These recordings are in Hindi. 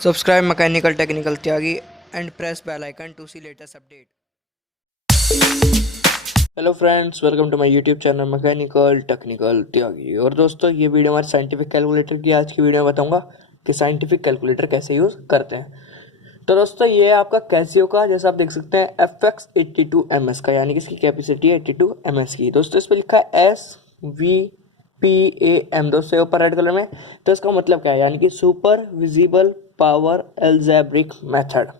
Subscribe Mechanical Technical Tyagi and press bell icon to see latest update. Hello friends, welcome to my YouTube channel mechanical technical Tyagi. और दोस्तों, ये वीडियो हमारे साइंटिफिक कैलकुलेटर की आज की वीडियो में बताऊंगा कि साइंटिफिक कैलकुलेटर कैसे यूज़ करते हैं। तो दोस्तों, ये है आपका कैसियो का, जैसा आप देख सकते हैं FX82MS का, यानी कि इसकी कैपेसिटी है 82 MS की। दोस्तों, इस पर लिखा है SVPAM, दोस्तों ऊपर रेड कलर में। तो इसका मतलब क्या है, यानी कि super visible power algebraic method.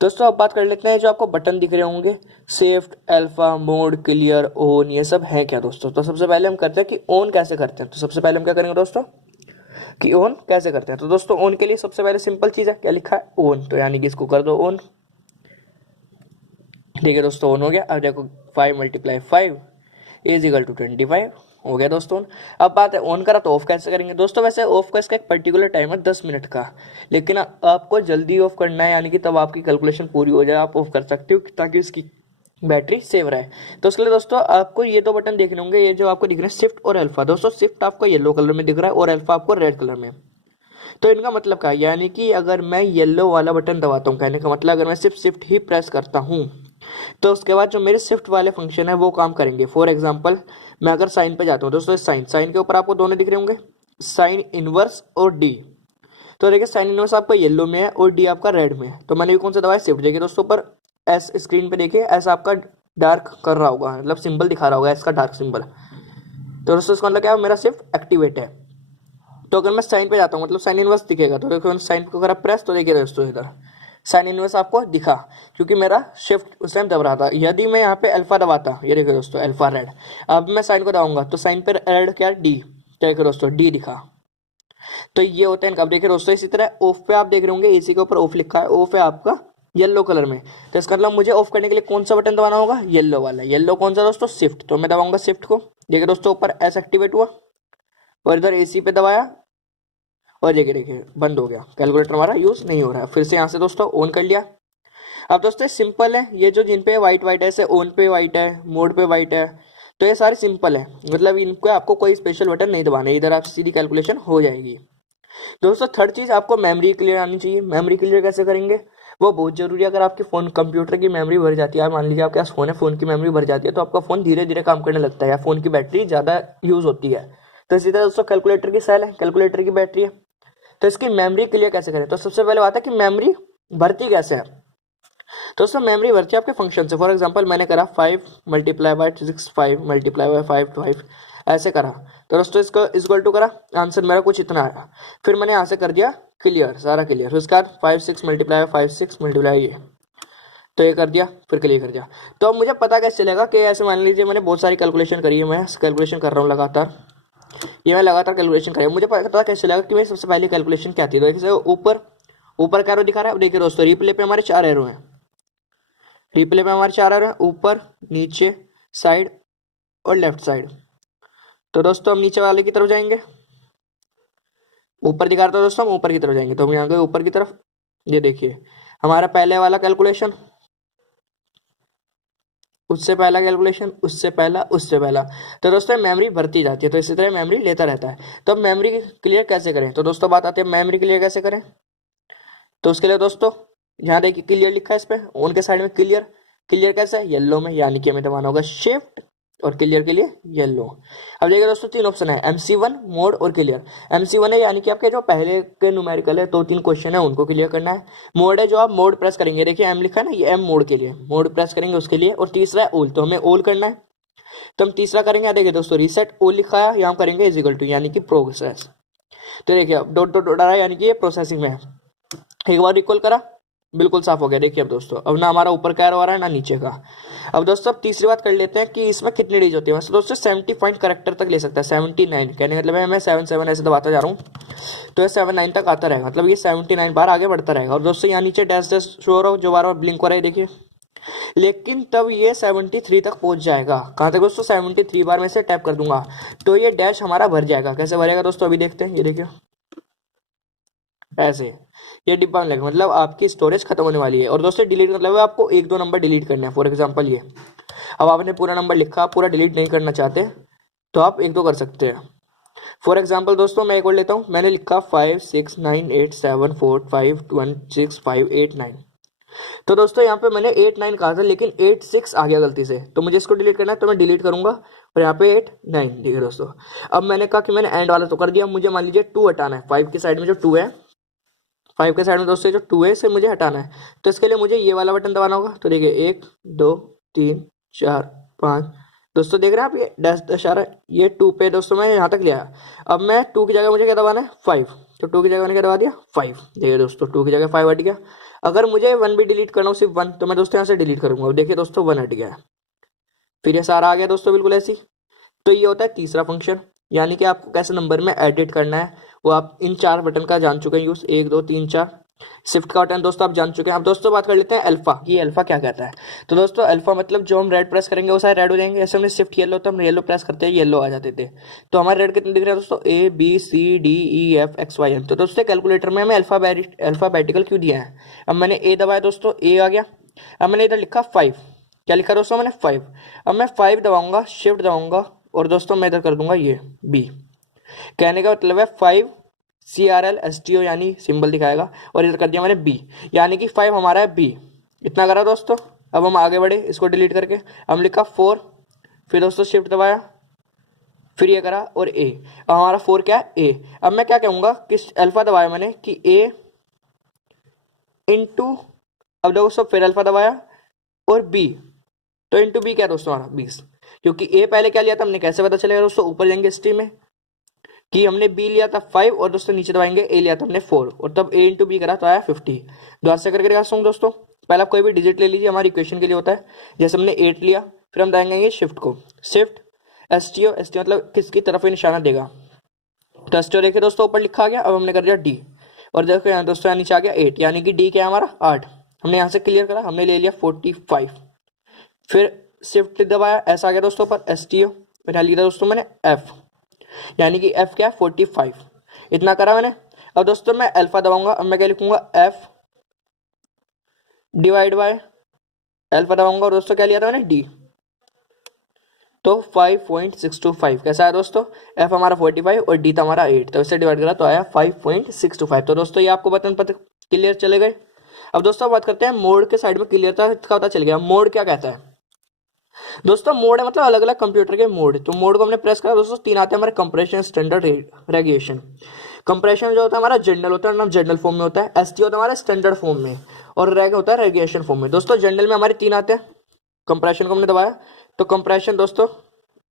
दोस्तों, अब बात कर लेते हैं, जो आपको बटन दिख रहे होंगे shift, alpha, mode, clear, on, ये सब है क्या दोस्तों। तो सबसे पहले हम करते हैं कि ऑन कैसे करते हैं। तो सबसे पहले हम क्या करेंगे दोस्तों कि ऑन कैसे करते हैं। तो दोस्तों, ऑन के लिए सबसे पहले सिंपल चीज है, क्या लिखा है ऑन, तो यानी कि इसको कर दो ऑन। ठीक है दोस्तों, ऑन हो गया। अब देखो 5 × 5 इज इक्वल टू 25 हो गया दोस्तों। अब बात है ऑन करा तो ऑफ कैसे करेंगे दोस्तों। वैसे ऑफ का इसका एक पर्टिकुलर टाइम है 10 मिनट का, लेकिन आपको जल्दी ऑफ करना है, यानी कि तब आपकी कैलकुलेशन पूरी हो जाए, आप ऑफ कर सकते हो ताकि इसकी बैटरी सेव रहे। तो उसके लिए दोस्तों आपको ये दो बटन देखने होंगे, ये जो आपको दिख रहे हैं शिफ्ट और अल्फा। दोस्तों, शिफ्ट आपको येलो कलर में दिख रहा है और अल्फा आपको रेड कलर में। तो इनका मतलब क्या है, यानी कि अगर मैं येलो वाला बटन दबाता हूँ, कहने का मतलब अगर मैं सिर्फ शिफ्ट ही प्रेस करता हूँ तो उसके बाद जो मेरे शिफ्ट वाले फंक्शन है वो काम करेंगे। फॉर एग्जांपल, मैं अगर साइन पे जाता हूँ दोस्तों, साइन के ऊपर आपको दोनों दिख रहे होंगे, साइन इनवर्स और डी। तो देखिए, साइन इनवर्स आपका येलो में है और डी आपका रेड में है। तो मैंने भी कौन सा दबाया, शिफ्ट। देखिए दोस्तों, ऊपर एस स्क्रीन पे देखिए, ऐसा आपका डार्क कर रहा होगा, मतलब सिंबल दिखा रहा होगा एस का डार्क सिंबल। तो दोस्तों, इसका मतलब क्या है, मेरा शिफ्ट एक्टिवेट है। तो अगर मैं साइन पे जाता हूँ, मतलब साइन इनवर्स दिखेगा, तो देखो साइन को अगर प्रेस, तो देखिए दोस्तों इधर साइन इनवर्स आपको दिखा, क्योंकि मेरा शिफ्ट उस टाइम दब रहा था। यदि मैं यहाँ पे अल्फा दबाता, ये देखो दोस्तों अल्फा रेड, अब मैं साइन को दबाऊंगा तो साइन पे रेड क्या, डी, तो देखो दोस्तों डी दिखा। तो ये होता है इनका। अब देखिए दोस्तों, इसी तरह ऑफ पे आप देख रहे होंगे, एसी के ऊपर ऑफ लिखा है, ऑफ है आपका येलो कलर में। तो इसका मतलब मुझे ऑफ करने के लिए कौन सा बटन दबाना होगा, येलो वाला। येलो कौन सा दोस्तों, शिफ्ट। तो मैं दबाऊंगा शिफ्ट को। देखिए दोस्तों, ऊपर एस एक्टिवेट हुआ और इधर एसी पे दबाया और देखिए बंद हो गया, कैलकुलेटर हमारा यूज नहीं हो रहा है। फिर से यहाँ से दोस्तों ऑन कर लिया। अब दोस्तों सिंपल है, ये जो जिन पे वाइट वाइट है, जैसे ऑन पे वाइट है, मोड पे वाइट है, तो ये सारे सिंपल है, मतलब इनको आपको कोई स्पेशल बटन नहीं दबाना है, इधर आप सीधी कैलकुलेशन हो जाएगी। दोस्तों, थर्ड चीज आपको मेमोरी क्लियर आनी चाहिए। मेमोरी क्लियर कैसे करेंगे, वो बहुत जरूरी है। अगर आपकी फोन कंप्यूटर की मेमोरी भर जाती है, मान लीजिए आपके पास फोन है, फोन की मेमोरी भर जाती है, तो आपका फोन धीरे धीरे काम करने लगता है या फोन की बैटरी ज्यादा यूज होती है। तो इसी तरह दोस्तों कैलकुलेटर की सेल है, कैलकुलेटर की बैटरी है, तो इसकी मेमोरी क्लियर कैसे करें। तो सबसे पहले बात है कि मेमोरी भरती कैसे है। तो उसमें मेमोरी भरती है आपके फंक्शन से। फॉर एग्जांपल, मैंने करा 5 × 6 5 × 5 5 ऐसे करा, तो दोस्तों इसको इक्वल टू करा, आंसर मेरा कुछ इतना आया। फिर मैंने यहाँ से कर दिया क्लियर, सारा क्लियर। फिर उसके बाद 5 6 × 5 6 ये, तो ये कर दिया, फिर क्लियर कर दिया। तो अब मुझे पता कैसे चलेगा कि ऐसे मान लीजिए मैंने बहुत सारी कैलकुलेशन करी है, मैं कैलकुलेशन कर रहा हूँ लगातार, ये मैं लगातार कैलकुलेशन करें, मुझे पता कैसे चलेगा कि मेरी सबसे पहली कैलकुलेशन क्या थी। तो देखिए ऊपर ऊपर का एरो दिखा रहा है। अब देखिए दोस्तों, रिप्ले पे हमारे 4 एरो हैं, रिप्ले पे हमारे 4 एरो हैं, ऊपर, नीचे, साइड और लेफ्ट साइड। तो दोस्तों हम नीचे वाले की तरफ जाएंगे, ऊपर दिखा रहा था दोस्तों, हम ऊपर की तरफ जाएंगे, तो हम यहाँ गए ऊपर की तरफ। ये देखिए हमारा पहले वाला कैलकुलेशन, उससे पहला कैलकुलेशन, उससे पहला, उससे पहला। तो दोस्तों मेमोरी भरती जाती है, तो इसी तरह मेमोरी लेता रहता है। तो अब मेमोरी क्लियर कैसे करें। तो दोस्तों बात आती है मेमोरी क्लियर कैसे करें। तो उसके लिए दोस्तों यहाँ देखिए क्लियर लिखा है, इस पे ऑन के साइड में क्लियर। क्लियर कैसे है, येलो में, यानी कि हमें दबाना होगा शिफ्ट और क्लियर के लिए येलो। अब देखिए दोस्तों 3 ऑप्शन है, MC1, मोड और क्लियर। MC1 है यानी कि आपके जो पहले के न्यूमेरिकल है, 2-3 क्वेश्चन है, उनको क्लियर करना है। मोड है जो आप मोड प्रेस करेंगे, देखिए एम लिखा है ना, ये एम मोड के लिए, मोड प्रेस करेंगे उसके लिए। और तीसरा है ऑल, तो हमें ऑल करना है, तो हम तीसरा करेंगे। देखिए दोस्तों रिसेट ऑल लिखा है, यहाँ करेंगे इज इक्वल टू, यानी कि प्रोसेस। तो देखिए अब डॉट डॉट डॉट आ रहा है, यानी कि ये प्रोसेसिंग में है। एक बार इक्वल करा, बिल्कुल साफ हो गया। देखिए अब दोस्तों, अब ना हमारा ऊपर का एरो आ रहा है ना नीचे का। अब दोस्तों अब तीसरी बात कर लेते हैं कि इसमें कितनी डिजिट होती है। वैसे दोस्तों 70 पॉइंट करेक्टर तक ले सकता है, 79, कहने का मतलब है मैं 7 ऐसे दबाता जा रहा हूँ, तो ये 79 तक आता रहेगा, मतलब ये 79 बार आगे बढ़ता रहेगा। और दोस्तों यहाँ नीचे डैश डैश शो हो रहा हो, जो बार बार ब्लिंक हो रहा है, देखिए। लेकिन तब ये 73 तक पहुंच जाएगा। कहाँ तक दोस्तों, 73 बार में से टैप कर दूंगा तो ये डैश हमारा भर जाएगा। कैसे भरेगा दोस्तों, अभी देखते हैं। ये देखिए ऐसे ये डिब्बा में लगेगा, मतलब आपकी स्टोरेज खत्म होने वाली है। और दोस्तों डिलीट मतलब आपको 1-2 नंबर डिलीट करना है। फॉर एग्जांपल ये, अब आपने पूरा नंबर लिखा, आप पूरा डिलीट नहीं करना चाहते तो आप 1-2 कर सकते हैं। फॉर एग्जाम्पल दोस्तों मैं एक और लेता हूँ, मैंने लिखा 5 6 9 8 7 4 5 1 6 5 8 9। तो दोस्तों यहाँ पे मैंने 8 9 कहा था, लेकिन 8 6 आ गया गलती से, तो मुझे इसको डिलीट करना है, तो मैं डिलीट करूंगा और यहाँ पे 8 9 ठीक है दोस्तों। अब मैंने कहा कि मैंने एंड वाला तो कर दिया, मुझे मान लीजिए 2 हटाना है, 5 की साइड में जो 2 है, 5 के साइड में दोस्तों जो 2 है इसे मुझे हटाना है। तो इसके लिए मुझे ये वाला बटन दबाना होगा। तो देखिए 1 2 3 4 5, दोस्तों देख रहे हैं आप ये डैश डैश आ रहा है, ये 2 पे दोस्तों मैं यहाँ तक लिया। अब मैं 2 की जगह मुझे क्या दबाना है 5, तो 2 की जगह मैंने क्या दबा दिया 5। देखिए दोस्तों 2 की जगह 5 हट गया। अगर मुझे 1 भी डिलीट करना हो, सिर्फ 1, तो मैं दोस्तों यहाँ से डिलीट करूंगा। अब देखिए दोस्तों 1 हट गया है, फिर ये सारा आ गया दोस्तों बिल्कुल ऐसी। तो ये होता है तीसरा फंक्शन, यानी कि आपको कैसे नंबर में एडिट करना है वो आप इन 4 बटन का जान चुके हैं यूज, 1 2 3 4। शिफ्ट का बटन दोस्तों आप जान चुके हैं। अब दोस्तों बात कर लेते हैं अल्फा की, अल्फा क्या कहता है। तो दोस्तों अल्फा मतलब जो हम रेड प्रेस करेंगे वो सारे रेड हो जाएंगे। जैसे हमने शिफ्ट येलो, तो हम येलो प्रेस करते हैं येलो आ जाते थे। तो हमारे रेड कितने दिख रहे हैं दोस्तों, ABCDEFXYM। तो दोस्तों कैलकुलेटर में हमें अल्फाबेटिकल क्यों दिया है। अब मैंने ए दबाया दोस्तों, ए आ गया। अब मैंने इधर लिखा 5, क्या लिखा दोस्तों मैंने 5। अब मैं 5 दबाऊंगा, शिफ्ट दबाऊंगा और दोस्तों मैं इधर कर दूंगा ये बी। कहने का मतलब है 5 CRLSTO यानी सिंबल दिखाएगा, और इधर कर दिया मैंने बी, यानी कि 5 हमारा है बी। इतना करा दोस्तों। अब हम आगे बढ़े इसको डिलीट करके, हम लिखा 4, फिर दोस्तों शिफ्ट दबाया, फिर ये करा और ए। अब हमारा 4 क्या है ए। अब मैं क्या कहूँगा कि अल्फा दबाया मैंने कि ए इंटू, अब दोस्तों फिर अल्फा दबाया और बी, तो इंटू बी क्या दोस्तों हमारा 20, क्योंकि ए पहले क्या लिया था हमने, कैसे पता चलेगा दोस्तों, ऊपर जाएंगे हिस्ट्री में कि हमने बी लिया था 5 और दोस्तों नीचे दबाएंगे ए लिया था हमने 4, और तब ए इंटू बी करा तो आया 50। दोबारा से करके दिखाता हूँ दोस्तों। पहले आप कोई भी डिजिट ले लीजिए, हमारी इक्वेशन के लिए होता है। जैसे हमने 8 लिया, फिर हम दबाएंगे शिफ्ट को, शिफ्ट एसटीओ, एसटीओ मतलब किसकी तरफ निशाना देगा, तो एसटीओ देखिए दोस्तों ऊपर लिखा गया। अब हमने कर दिया डी, और देखो यहाँ दोस्तों यहाँ नीचे आ गया 8, यानी कि डी क्या है हमारा 8। हमने यहाँ से क्लियर करा, हमने ले लिया 45, फिर शिफ्ट दबाया, ऐसा आ गया दोस्तों पर एसटीओ, फिर यहाँ लिखा दोस्तों मैंने एफ, यानी कि एफ क्या है 45। इतना करा मैंने। अब दोस्तों मैं अल्फा दबाऊंगा, अब मैं क्या लिखूंगा एफ डिवाइड बाय अल्फा दबाऊंगा, और दोस्तों क्या लिया था मैंने डी, तो 5.625 कैसा है दोस्तों, एफ हमारा 45 और डी था हमारा 8, तो इससे डिवाइड करा तो आया 5.625। तो दोस्तों ये आपको बटन पता क्लियर चले गए। अब दोस्तों बात करते हैं मोड के साइड में, क्लियरता का पता चल गया। मोड क्या कहता है दोस्तों, मोड है मतलब अलग अलग कंप्यूटर के मोड। तो मोड को हमने प्रेस करा दोस्तों, 3 आते हैं हमारे, कंप्रेशन, स्टैंडर्ड, रेडिएशन। कंप्रेशन जो होता है हमारा जनरल होता है ना, जनरल फॉर्म में होता है। एसटी होता है हमारा स्टैंडर्ड फॉर्म में, और रेग होता है रेडिएशन फॉर्म में। दोस्तों जनरल में हमारे 3 आते हैं। कंप्रेशन को हमने दबाया, तो कंप्रेशन दोस्तों,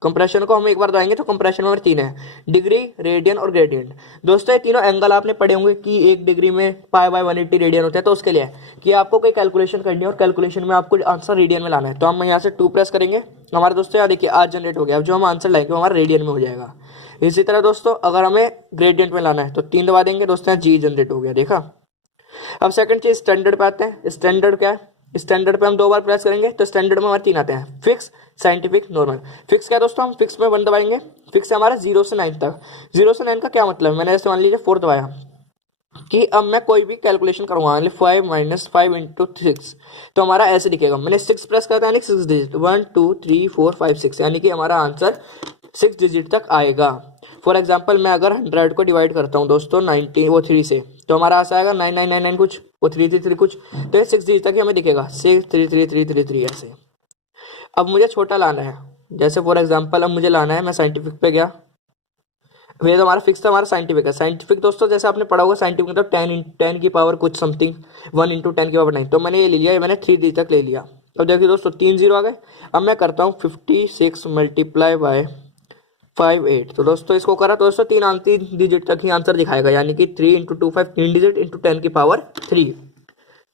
कंप्रेशन को हम एक बार दबाएंगे तो कंप्रेशन में 3 है, डिग्री, रेडियन और ग्रेडियंट। दोस्तों ये तीनों एंगल आपने पढ़े होंगे कि 1 डिग्री में पाई बाय 180 रेडियन होता है। तो उसके लिए कि आपको कोई कैलकुलेशन करनी है और कैलकुलेशन में आपको आंसर रेडियन में लाना है, तो हम यहाँ से 2 प्रेस करेंगे, हमारे दोस्तों यहाँ देखिए आज जनरेट हो गया। अब जो हम आंसर लाएंगे वो हमारा रेडियन में हो जाएगा। इसी तरह दोस्तों अगर हमें ग्रेडियंट में लाना है तो 3 दबा देंगे दोस्तों, यहाँ जी जनरेट हो गया, देखा। अब सेकंड चीज स्टैंडर्ड पे आते हैं। स्टैंडर्ड क्या है, स्टैंडर्ड पे हम 2 बार प्रेस करेंगे तो स्टैंडर्ड में हमारे 3 आते हैं, फिक्स, साइंटिफिक, नॉर्मल। फिक्स क्या दोस्तों, हम फिक्स में 1 दबाएंगे, फिक्स है हमारा 0 से 9 तक। 0 से 9 का क्या मतलब, मैंने ऐसे मान लीजिए 4 दबाया कि अब मैं कोई भी कैलकुलेशन करूंगा, 5 माइनस 5 इंटू 6, तो हमारा ऐसे दिखेगा। मैंने 6 प्रेस करता है, यानी 6 डिजिट, 1 2 3 4 5 6, यानी कि हमारा आंसर 6 डिजिट तक आएगा। फॉर एग्जाम्पल मैं अगर 100 को डिवाइड करता हूँ दोस्तों 19 वो 3 से, तो हमारा ऐसा आएगा 9999 कुछ, वो 333 कुछ, तो ये 6 डिजिट तक ही हमें दिखेगा, 63333 ऐसे। अब मुझे छोटा लाना है, जैसे फॉर एग्जाम्पल अब मुझे लाना है, मैं साइंटिफिक पे गया, ये तो हमारा फिक्स था, हमारा साइंटिफिक है। साइंटिफिक दोस्तों जैसे आपने पढ़ा होगा, साइंटिफिक मतलब 10 की पावर कुछ समथिंग, 1 इंटू 10 की पावर 9, तो मैंने ये ले लिया, ये मैंने 3 डिजिट तक ले लिया। अब देखिए दोस्तों 3 0 आ गए। अब मैं करता हूँ 56 मल्टीप्लाई बाय 58, तो दोस्तों इसको करा तो दोस्तों 3 डिजिट तक ही आंसर दिखाएगा, यानी कि 3 इंटू 2 5, 3 डिजिट इंटू 10 की पावर 3,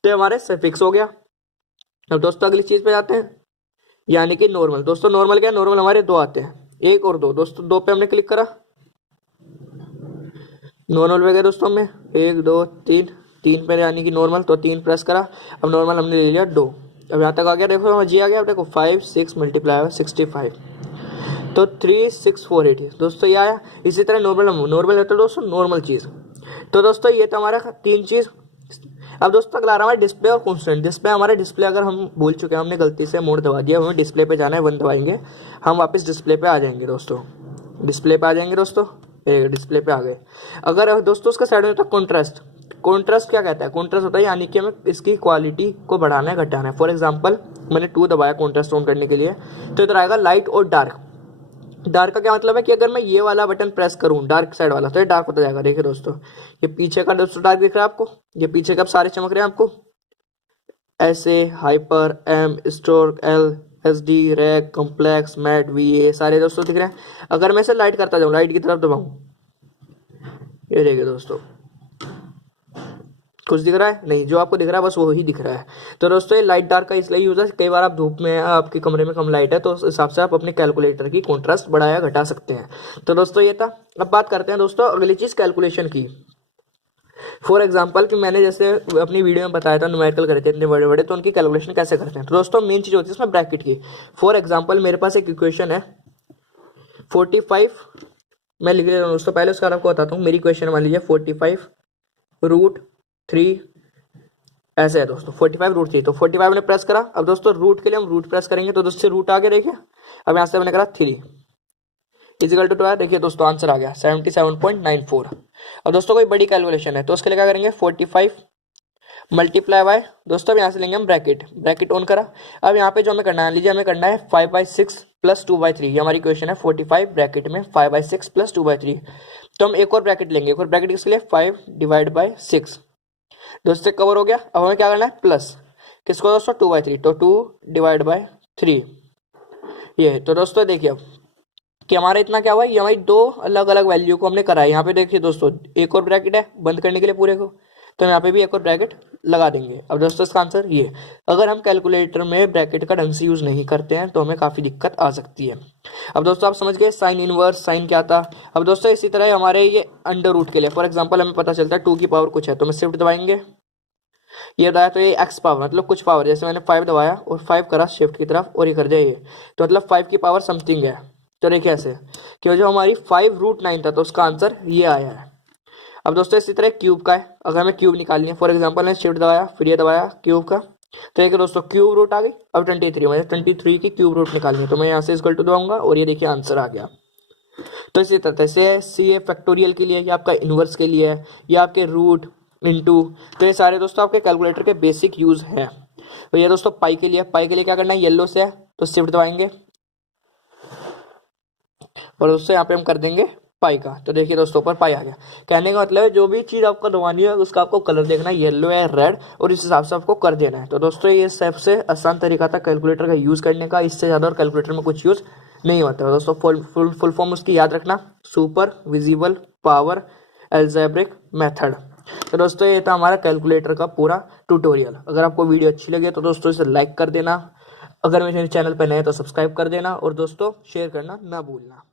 तो हमारे फिक्स हो गया। अब दोस्तों अगली चीज पे जाते हैं, यानी कि नॉर्मल। दोस्तों नॉर्मल क्या है, नॉर्मल हमारे 2 आते हैं, 1 और 2। दोस्तों 2 पे हमने क्लिक करा, नॉर्मल पे गए दोस्तों में 1 2 3, 3 पे यानी कि नॉर्मल, तो 3 प्रेस करा। अब नॉर्मल हमने ले लिया 2। अब यहाँ तक आ गया, देखो जी आ गया। अब देखो 5 6 मल्टीप्लाई 65, तो 3648 दोस्तों ये आया। इसी तरह नॉर्मल होता है दोस्तों नॉर्मल चीज़। तो दोस्तों ये तो हमारा 3 चीज़। अब दोस्तों अगला आ रहा है डिस्प्ले और कॉन्स्टेंट। डिस्प्ले हमारे डिस्प्ले अगर हम भूल चुके हैं, हमने गलती से मोड दबा दिया, हमें डिस्प्ले पे जाना है, 1 दबाएंगे, हम वापस डिस्प्ले पे आ जाएंगे दोस्तों। डिस्प्ले पे आ जाएंगे दोस्तों, डिस्प्ले पे आ गए। अगर दोस्तों उसका साइड में होता है कॉन्ट्रास्ट, कॉन्ट्रास्ट क्या कहता है, कॉन्ट्रास्ट होता है यानी कि हमें इसकी क्वालिटी को बढ़ाना है घटाना है। फॉर एग्जांपल मैंने 2 दबाया कॉन्ट्रास्ट ऑन करने के लिए, तो इधर आएगा लाइट और डार्क। डार्क का क्या मतलब है कि अगर मैं ये वाला बटन प्रेस करूं डार्क साइड वाला, तो ये डार्क होता जाएगा। देखिए दोस्तों, ये पीछे का दोस्तों डार्क दिख रहा है आपको, ये पीछे का सारे चमक रहे हैं आपको, ऐसे hyper, M, store, L, S D, rack, complex, mat, V, A सारे दोस्तों दिख रहे हैं। अगर मैं इसे लाइट करता जाऊं, लाइट की तरफ दबाऊं, ये देखिए दोस्तों, कुछ दिख रहा है नहीं, जो आपको दिख रहा है बस वो ही दिख रहा है। तो दोस्तों ये लाइट डार्क का इसलिए यूज है, कई बार आप धूप में, आपके कमरे में कम लाइट है, तो उस हिसाब से आप अपने कैलकुलेटर की कॉन्ट्रास्ट बढ़ाया घटा सकते हैं। तो दोस्तों ये था। अब बात करते हैं दोस्तों अगली चीज कैलकुलेशन की। फॉर एग्जाम्पल कि मैंने जैसे अपनी वीडियो में बताया था न्यूमेरिकल करे थे इतने बड़े बड़े, तो उनकी कैलकुलेशन कैसे करते हैं। तो दोस्तों मेन चीज होती है इसमें ब्रैकेट की। फॉर एग्जाम्पल मेरे पास एक इक्वेशन है 45, मैं लिख लेता हूँ दोस्तों, पहले उसका आपको बताता हूँ। मेरी इक्वेशन मान लीजिए 45√3 ऐसे है दोस्तों, 45√3। तो 45 मैंने प्रेस करा। अब दोस्तों रूट के लिए हम रूट प्रेस करेंगे, तो दोस्तों रूट आगे देखिए। अब यहाँ से मैंने करा 3 इजिकल टू, देखिए दोस्तों आंसर आ गया 77.94। अब दोस्तों कोई बड़ी कैलकुलेशन है तो उसके लिए क्या करेंगे 45 मल्टीप्लाई बाय, दोस्तों अब यहाँ से लेंगे हम ब्रैकेट, ब्रैकेट ऑन करा। अब यहाँ पे जो हमें करना है, लीजिए हमें करना है 5/6 प्लस 2/3, ये हमारी क्वेश्चन है 45 ब्रैकेट में 5/6 प्लस 2/3। तो हम एक और ब्रैकेट लेंगे, एक और ब्रैकेट किसके लिए 5/6 दोस्तों कवर हो गया। अब हमें क्या करना है प्लस किसको दोस्तों 2/3, तो 2/3 ये। तो दोस्तों देखिए अब कि हमारा इतना क्या हुआ, ये हमारी 2 अलग अलग वैल्यू को हमने करा है। यहाँ पे देखिए दोस्तों एक और ब्रैकेट है बंद करने के लिए पूरे को, तो यहाँ पे भी एक और ब्रैकेट लगा देंगे। अब दोस्तों इसका आंसर ये। अगर हम कैलकुलेटर में ब्रैकेट का ढंग से यूज नहीं करते हैं तो हमें काफी दिक्कत आ सकती है। अब दोस्तों आप समझ गए साइन इनवर्स, साइन क्या था। अब दोस्तों इसी तरह हमारे ये अंडर रूट के लिए, फॉर एग्जाम्पल हमें पता चलता है 2 की पावर कुछ है, तो हम शिफ्ट दबाएंगे, ये बताया तो ये एक्स पावर मतलब कुछ पावर, जैसे मैंने 5 दबाया और 5 करा शिफ्ट की तरफ और ये कर दिया ये, तो मतलब 5 की पावर समथिंग है। तो देखिए ऐसे कि जो हमारी 5√9 था, तो उसका आंसर ये आया है। अब दोस्तों इसी तरह क्यूब का है, अगर हमें क्यूब निकालनी है, फॉर एग्जांपल मैंने शिफ्ट दबाया फिर ये दबाया क्यूब का, तो देखिए दोस्तों क्यूब रूट आ गई। अब 23 मुझे 23 की क्यूब रूट निकालनी है, तो मैं यहाँ से इक्वल टू दबाऊंगा और ये देखिए आंसर आ गया। तो इसी तरह से सी फैक्टोरियल के लिए, या आपका इनवर्स के लिए, या आपके रूट इनटू, तो ये सारे दोस्तों आपके कैलकुलेटर के बेसिक यूज है। तो ये दोस्तों पाई के लिए, पाई के लिए क्या करना है, येलो से है तो शिफ्ट दबाएंगे और दोस्तों यहाँ पे हम कर देंगे पाई का, तो देखिए दोस्तों ऊपर पाई आ गया। कहने का मतलब है जो भी चीज आपको दबानी है उसका आपको कलर देखना है, येलो या रेड, और इस हिसाब से आपको कर देना है। तो दोस्तों ये सबसे आसान तरीका था कैलकुलेटर का यूज करने का, इससे ज्यादा और कैलकुलेटर में कुछ यूज नहीं होता दोस्तों। फुल फॉर्म उसकी याद रखना, super visible power algebraic method. तो दोस्तों ये था हमारा कैलकुलेटर का पूरा ट्यूटोरियल। अगर आपको वीडियो अच्छी लगे तो दोस्तों इसे लाइक कर देना, अगर मेरे चैनल पर नए तो सब्सक्राइब कर देना, और दोस्तों शेयर करना ना भूलना।